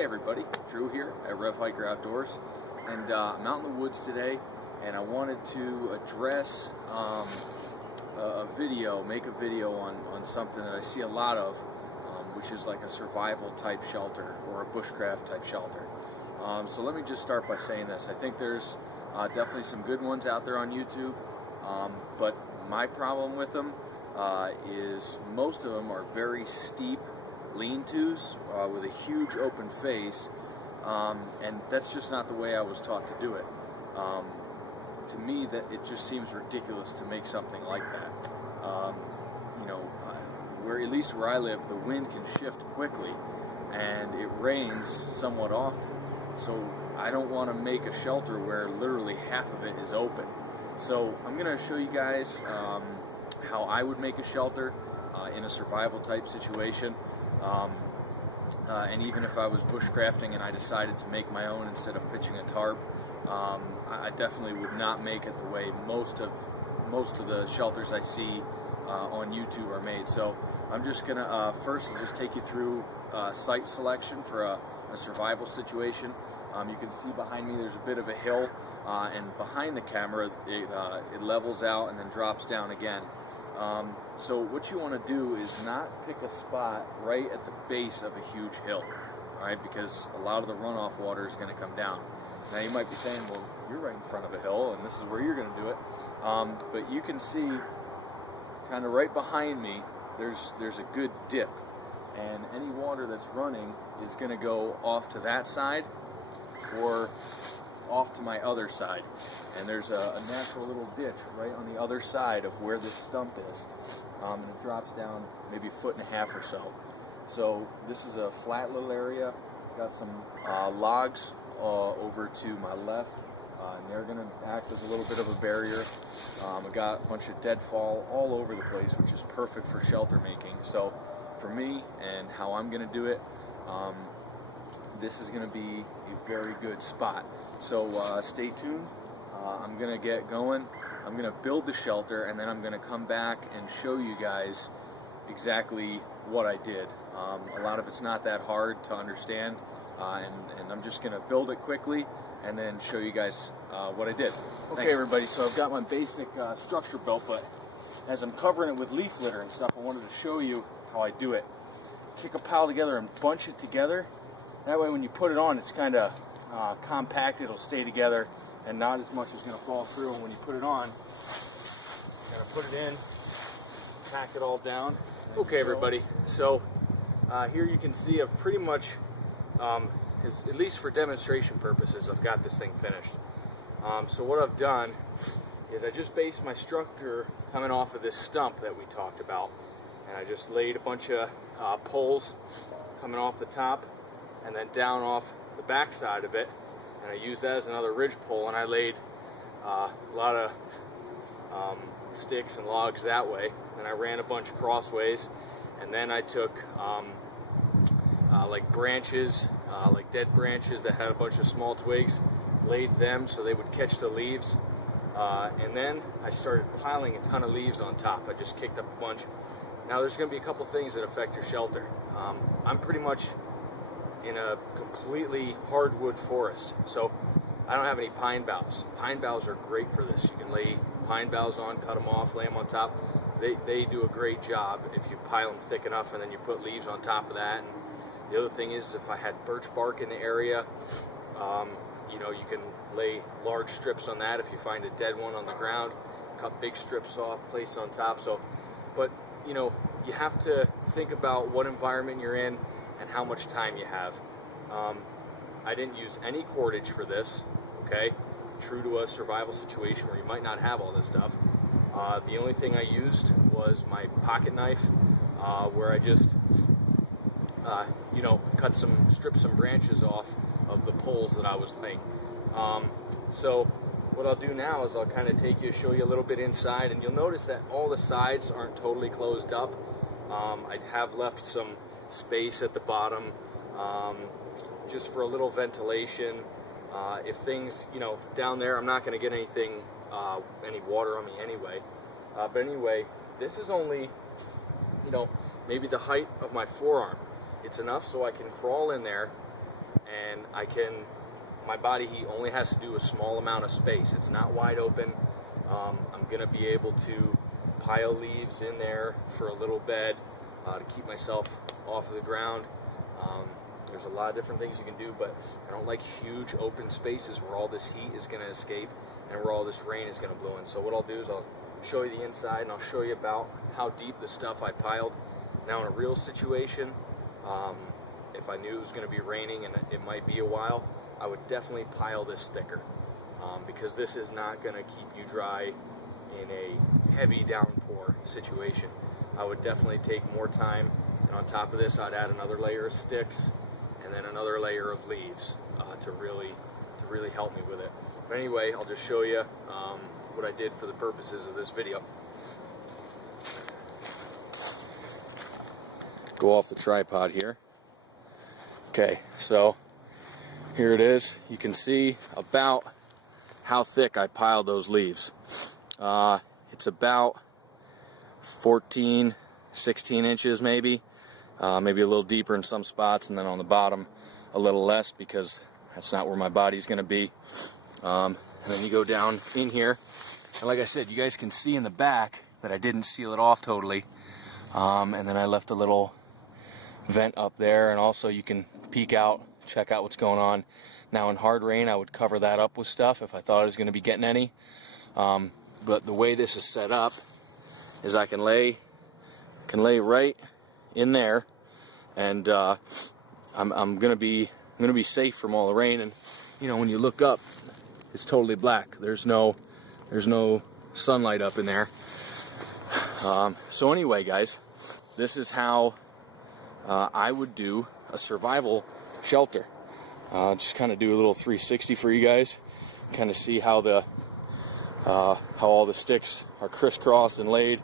Hey everybody, Drew here at Rev Hiker Outdoors, and I'm out in the woods today, and I wanted to address make a video on something that I see a lot of, which is like a survival type shelter or a bushcraft type shelter. So let me just start by saying this. I think there's definitely some good ones out there on YouTube, but my problem with them is most of them are very steep lean-tos with a huge open face, and that's just not the way I was taught to do it. To me, that it just seems ridiculous to make something like that. You know, at least where I live, the wind can shift quickly, and it rains somewhat often. So I don't want to make a shelter where literally half of it is open. So I'm going to show you guys how I would make a shelter in a survival type situation. And even if I was bushcrafting and I decided to make my own instead of pitching a tarp, I definitely would not make it the way most of the shelters I see on YouTube are made. So I'm just gonna first just take you through site selection for a survival situation. You can see behind me there's a bit of a hill, and behind the camera it levels out and then drops down again. So what you want to do is not pick a spot right at the base of a huge hill, right? Because a lot of the runoff water is going to come down. Now you might be saying, well, you're right in front of a hill and this is where you're going to do it. But you can see kind of right behind me there's a good dip, and any water that's running is going to go off to that side or off to my other side, and there's a natural little ditch right on the other side of where this stump is, and it drops down maybe a foot and a half or so. So this is a flat little area. Got some logs over to my left, and they're going to act as a little bit of a barrier. I got a bunch of deadfall all over the place, which is perfect for shelter making. So for me and how I'm going to do it, this is going to be a very good spot. So stay tuned. I'm going to get going. I'm going to build the shelter, and then I'm going to come back and show you guys exactly what I did. A lot of it's not that hard to understand, and I'm just going to build it quickly and then show you guys what I did. Okay, everybody, so I've got my basic structure built, but as I'm covering it with leaf litter and stuff, I wanted to show you how I do it. Kick a pile together and bunch it together. That way when you put it on, it's kind of compact, it'll stay together, and not as much is going to fall through. And when you put it on, you got to put it in, pack it all down. Okay, everybody, so here you can see I've pretty much, at least for demonstration purposes, I've got this thing finished. So what I've done is I just based my structure coming off of this stump that we talked about, and I just laid a bunch of poles coming off the top and then down off the back side of it, and I used that as another ridge pole, and I laid a lot of sticks and logs that way. Then I ran a bunch crossways, and then I took like branches, like dead branches that had a bunch of small twigs, laid them so they would catch the leaves, and then I started piling a ton of leaves on top. I just kicked up a bunch. Now there's going to be a couple things that affect your shelter. I'm pretty much in a completely hardwood forest, so I don't have any pine boughs. Pine boughs are great for this. You can lay pine boughs on, cut them off, lay them on top. They do a great job if you pile them thick enough and then you put leaves on top of that. And the other thing is, if I had birch bark in the area, you know, you can lay large strips on that. If you find a dead one on the ground, cut big strips off, place it on top. So, but you know, you have to think about what environment you're in and how much time you have. I didn't use any cordage for this, okay? True to a survival situation where you might not have all this stuff. The only thing I used was my pocket knife, where I just, you know, stripped some branches off of the poles that I was laying. So what I'll do now is I'll kind of show you a little bit inside, and you'll notice that all the sides aren't totally closed up. I have left some space at the bottom, just for a little ventilation. If things, you know, down there, I'm not going to get anything, any water on me anyway. But anyway, this is only, you know, maybe the height of my forearm. It's enough so I can crawl in there and my body heat only has to do a small amount of space. It's not wide open. I'm gonna be able to pile leaves in there for a little bed to keep myself off of the ground. There's a lot of different things you can do, but I don't like huge open spaces where all this heat is going to escape and where all this rain is going to blow in. So what I'll do is I'll show you the inside, and I'll show you about how deep the stuff I piled. Now in a real situation, if I knew it was going to be raining and it might be a while, I would definitely pile this thicker, because this is not going to keep you dry in a heavy downpour situation. I would definitely take more time, and on top of this I'd add another layer of sticks and then another layer of leaves to really help me with it. But anyway, I'll just show you what I did for the purposes of this video. Go off the tripod here. Okay, so here it is. You can see about how thick I piled those leaves. It's about 14, 16 inches maybe. Maybe a little deeper in some spots, and then on the bottom a little less, because that's not where my body's going to be. And then you go down in here, and like I said, you guys can see in the back that I didn't seal it off totally. And then I left a little vent up there, and also you can peek out, check out what's going on. Now in hard rain I would cover that up with stuff if I thought I was going to be getting any. But the way this is set up is I can lay right in there, and I'm gonna be safe from all the rain. And you know, when you look up, it's totally black. There's no sunlight up in there. So anyway, guys, this is how I would do a survival shelter. Just kind of do a little 360 for you guys, kind of see how all the sticks are crisscrossed and laid.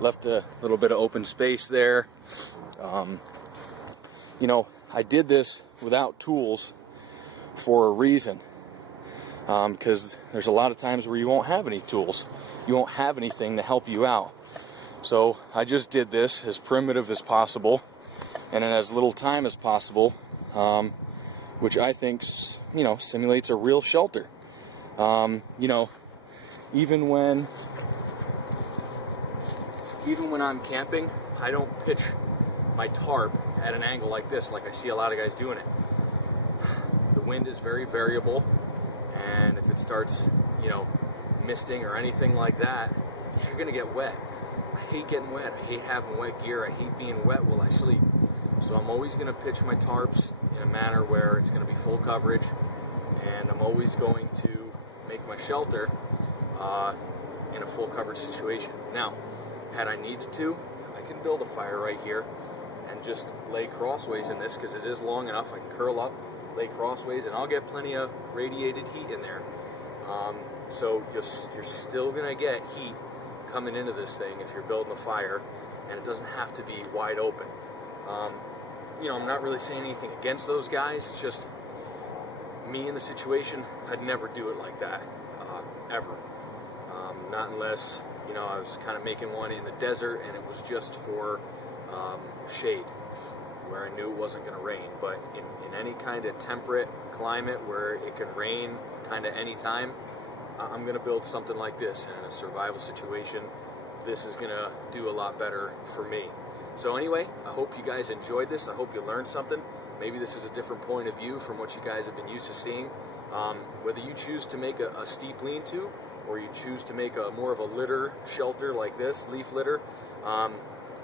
Left a little bit of open space there. You know, I did this without tools for a reason, because there's a lot of times where you won't have any tools. You won't have anything to help you out. So I just did this as primitive as possible and in as little time as possible, which I think, you know, simulates a real shelter. You know, even when I'm camping, I don't pitch my tarp at an angle like this, like I see a lot of guys doing it. The wind is very variable, and if it starts, you know, misting or anything like that, you're gonna get wet. I hate getting wet. I hate having wet gear. I hate being wet while I sleep. So I'm always gonna pitch my tarps in a manner where it's gonna be full coverage, and I'm always going to make my shelter in a full coverage situation. Now, had I needed to, I can build a fire right here and just lay crossways in this, because it is long enough. I can curl up, lay crossways, and I'll get plenty of radiated heat in there. So you're still gonna get heat coming into this thing if you're building a fire, and it doesn't have to be wide open. You know, I'm not really saying anything against those guys. It's just me in the situation. I'd never do it like that, ever. Not unless, you know, I was kind of making one in the desert and it was just for shade, where I knew it wasn't going to rain. But in any kind of temperate climate where it can rain kind of any time, I'm going to build something like this. And in a survival situation, this is going to do a lot better for me. So anyway, I hope you guys enjoyed this. I hope you learned something. Maybe this is a different point of view from what you guys have been used to seeing. Whether you choose to make a steep lean-to, or you choose to make a more of a litter shelter like this, leaf litter,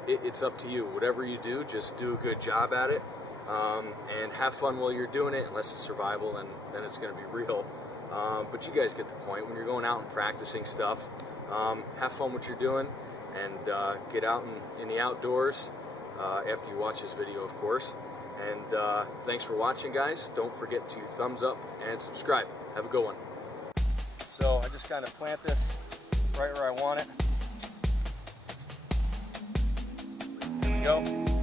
it's up to you. Whatever you do, just do a good job at it, and have fun while you're doing it. Unless it's survival, and then it's going to be real. But you guys get the point. When you're going out and practicing stuff, have fun what you're doing, and get out in the outdoors after you watch this video, of course. And thanks for watching, guys. Don't forget to thumbs up and subscribe. Have a good one. So I just kind of plant this right where I want it. There we go.